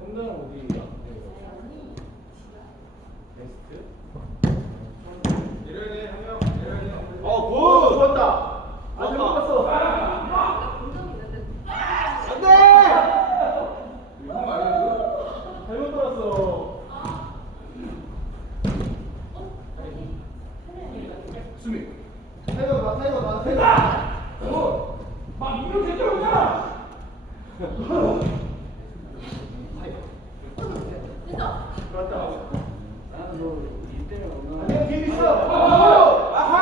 혼자는 어디야? 베스트? 내려야 돼, 한 명. 내려야 돼. 어, 굿! 좋았다! 아직 못 봤어! 안 돼! 이거 거 아니야, 이거? 잘못 돌았어. 수미. 나, 타이거 나, 타이거 나. 어. 막 이렇게 들어오잖아. 좋았다. 나는 너이 때문에 오늘 안녕, 뒤에 있어! 아하!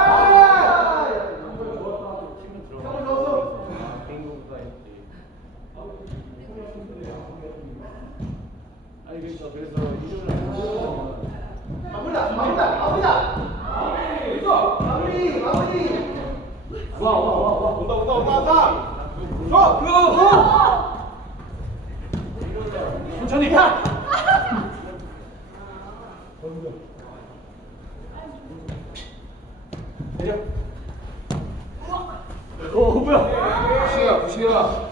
팀은 들어. 형을 넣었어. 아, 공부가 했지. 아니 그래서 그래서 이주를 하면 마무리다, 마무리다, 마무리다! 마무리, 마무리! 와와 와 와 온다, 온다, 온다, 온다! 줘! 줘! 천천히 야! 내려. 어, 뭐야? 부시야, 부시야.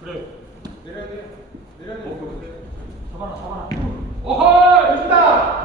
그래 내려야 돼. 내려야 돼. 잡아놔 잡아놔 오호! 됐다!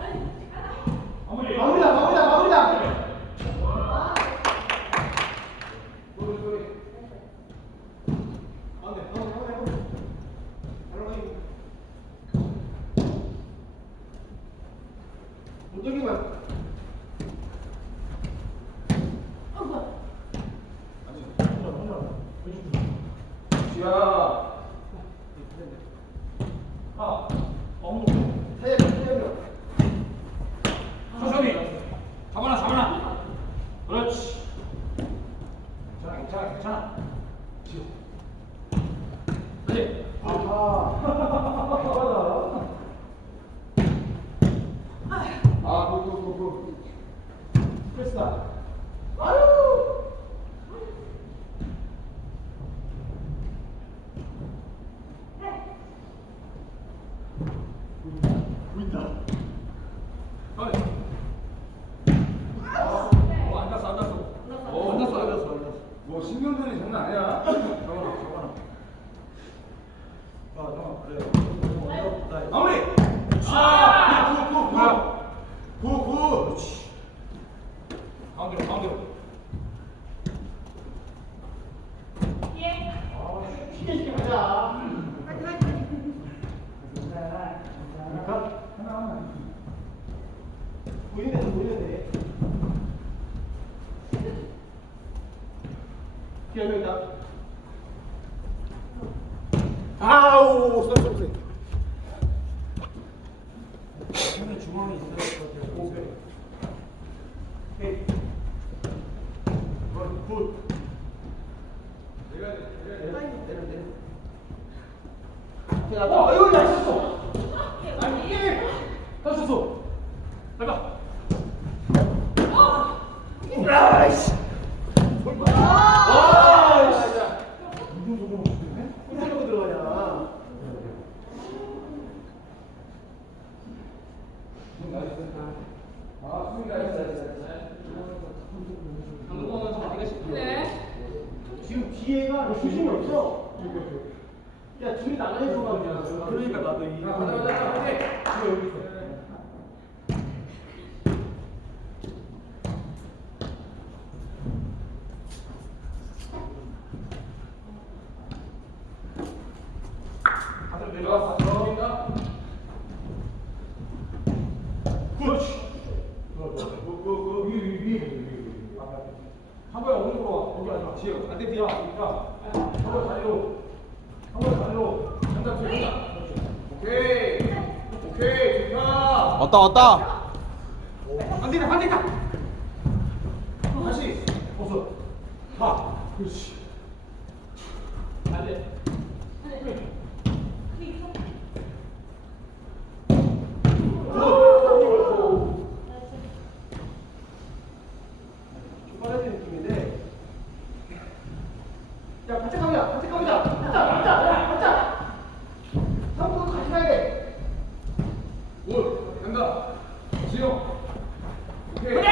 마무리다, 마무리다, 마무리다! 안 돼, 안 돼, 안 돼, 안 돼. 올라가기. 문정이만. 부시야. 아, 어머. 타이어, 타이어. 천천히 잡아놔 잡아놔 그렇지 괜찮아, 괜찮아, 괜찮아. 그래 아하. 아, 그, 그, 그, 그. 됐다. 아유. 빨리. 어 앉았어 앉았어 어, 앉았어 앉았어 앉았어 뭐 신경전이 장난 아니야. 잡아놔 잡아놔 아 잠깐 그래 마무리. 아! 굿, 굿, 굿, 굿. 굿, 굿. 그렇지 가운데로 가운데로 쉽게 쉽게 가자. 기억력이다. 아우, 쏘리 쏘리. 근데 중앙에. 오케이. 내려야 돼, 내려야 돼. 내려, 내려. 내가 어, 이거 나 있었어. 아니, 이게 다쳤어. 내가. 아이씨. 아이씨. 혼자로 들어가냐. 아, 수미가 있어, 있어, 있어. 방금은 좀 어디가 싶네 지금 뒤에가 수심이 없어. 야, 둘이 나가는 소감이야. 그러니까 나도 이 자, 가자, 가자, 가자, 화이팅! 지금 여기 있어. 다들 내려왔어. 들어갑니다. 그렇지. 그, 그, 그, 위, 위, 위, 위. 한번 오른쪽으로 와. 거기 하지 마. 뒤에. 반대 뒤에 와. 자, 한번 다리로. 한번 다리로. 장작 뒤에 장작. 오케이. 오케이. 좋다. 왔다 왔다 반대다, 반대다. 다시. 어서. 가. 그렇지. 간다. 지용. 오케이.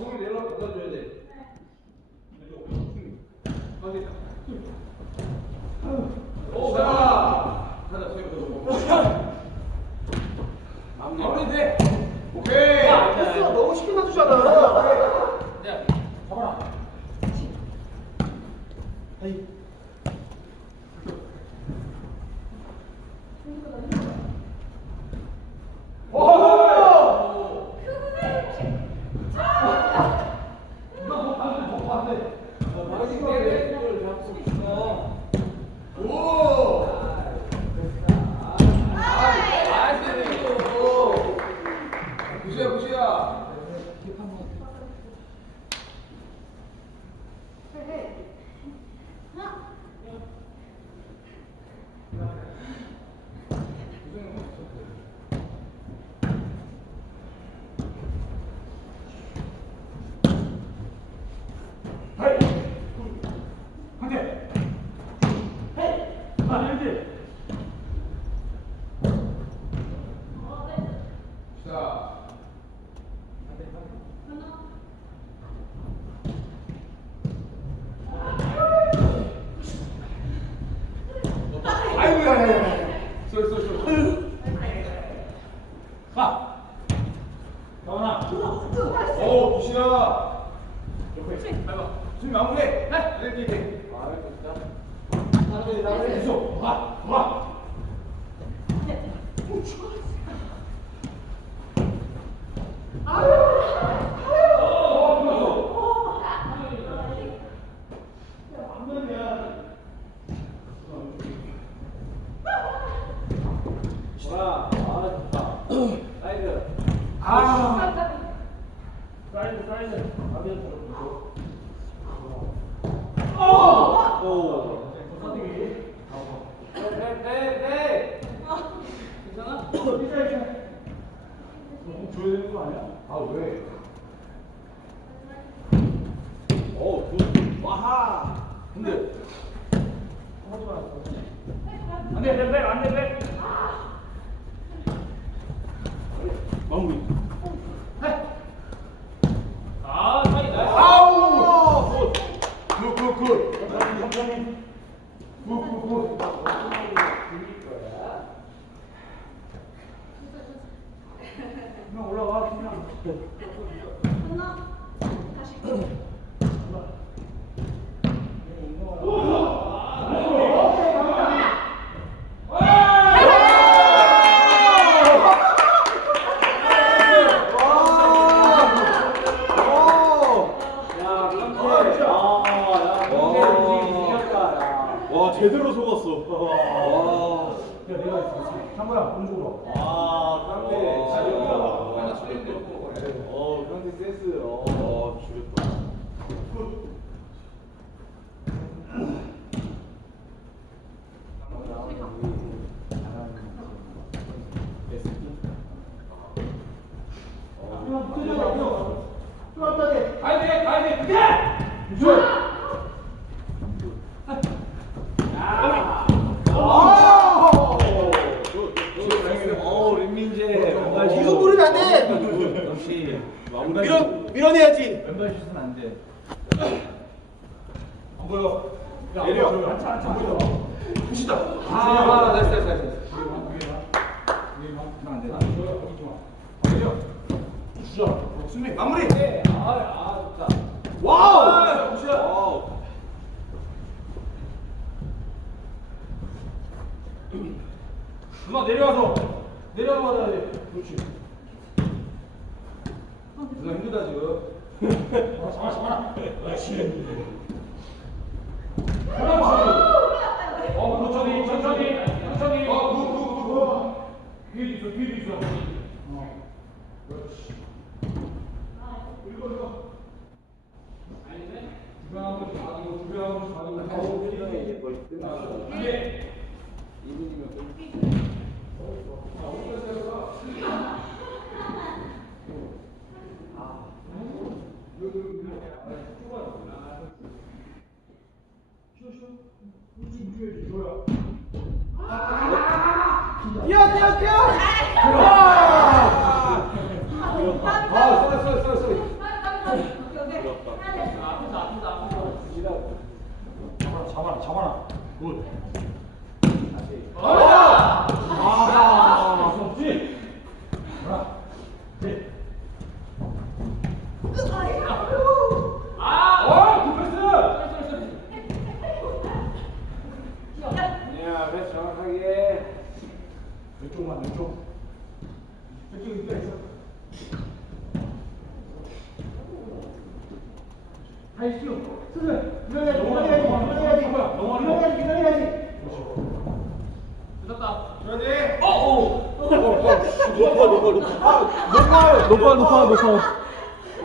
어, 지훈이 내려가 받아줘야 돼. 오, 가자. 가자, 세고. 마무리 돼. 오케이. 됐어 너무 쉽게 놔두잖아 야, 잡아라. 아이 오. 아, 세고. 부시야, 부시야. 한대. 아, 한대. 자. 아이고 야야야 쏠, 쏠, 쏠. 가. 가만아. 오, 부시야. 밟아. 지금 마무리. 네. 이렇게, 이렇게. 나가래 나가래 계속. 가. 가. 아. 사이드 사이드. 가면 들어보고. 오. 선택이. 너무 줘야 되는 거 아니야? 아, 왜? 오, 굿. 와하. 근데 하지 말았어. 안 돼, 백, 안 돼, 백. 마무리. 아, 사이 나이스. 아우! 굿, 굿, 굿. 천천히. 굿, 굿, 굿. 그냥 올라와, 그냥. 와 제대로 속았어. 와. 야, 내가 있어. 상구야, 오른쪽으로. 와. 아. 아, 진짜. 여기가 하나. 어 깡패 센스. 어. 그냥 끄져 끄져 끄었다 돼 가야 돼, 그게! 어 린민재. 이거 부르면 안돼 역시 밀어 밀어내야지 왼발 슛은 안 돼. 안 보여. 야, 내려. 앉아, 앉아, 보여. 부시다. 아, 나이스, 나이스, 나이스. 안 와. 내려. 주자. 수미, 마무리. 아, 아, 진짜. 와우! 아, 부시야. 와우. 누나 내려와서 내려와서 받아야 돼. 그렇지. 누나 힘들다 지금. 잡아 잡아 그렇지 어 천천히 천천히 천천히 어, 굿, 굿, 굿, 굿. 뒤에도 있어 뒤에도 있어 어 그렇지 이거 이거. 두명 한번 받고 두명 한번 받고 가고 이제 거의 끝났어. 이게 2분이면 끝. 뛰어 뛰어 뛰어. 아, 쏘리 쏘리 쏘리 쏘리. 잡아라 잡아라 잡아라 굿 아! 아, 수 없지? 하나, 셋. 아, 어, 굿패스! 야, 패스 정확하게. 왼쪽만, 왼쪽. 왼쪽 있다, 있어. 하이스, 스스. 밀어내야지, 밀어내야지, 밀어내야지. 너무 밀어내야지, 밀어내야지. 그러지. 높아, 높아, 높아, 높아.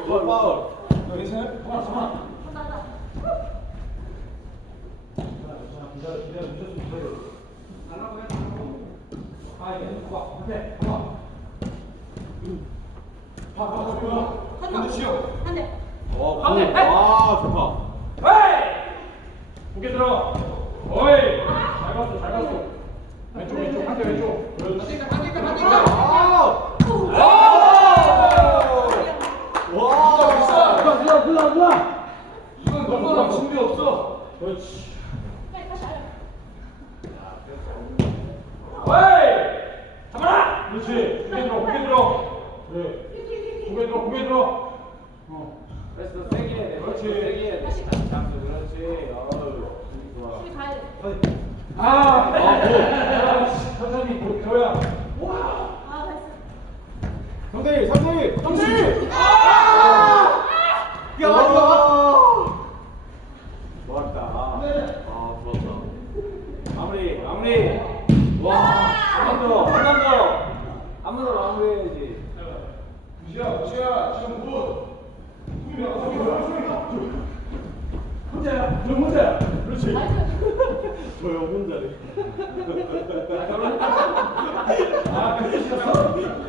높아. 괜찮아요? 잡아, 잡아. 기다려, 기다려, 늦었어, 기다려. 달라고 해. 아, 이제 봐봐, 앞에, 봐봐. 봐, 봐, 봐, 봐. 근데 쉬어. 어, 가운데, 굿. 헤이! 아, 좋다. 헤이! 고개 들어. 어이! 잘 갔어, 잘 갔어. 왼쪽, 왼쪽, 한대 왼쪽. 그렇지. 아! 와! 있어. 누나, 누나, 누나, 누나. 이건 너무나 준비 없어. 그렇지. 헤이! 잡아라! 그렇지. 고개 들어, 고개 들어. 그래. 고개 들어, 고개 들어. 어. 패스 더 세게 해야 돼. 그렇지. 패스 더 세게 해야 돼. 장수, 그렇지. 어우, 좋아. 아, 아, 굿. 천천히, 굿. 저야. 성대일, 성대일. 성실! 야, 맞아. 좋았다. 아, 좋았다. 마무리, 마무리. 와, 한번 더, 한 번 더. 한 번 더 마무리해야지. 굿이야, 굿이야. 지금 굿. 혼자야. 저 혼자야. 그렇지. 저형 혼자래. 아, 그렇지.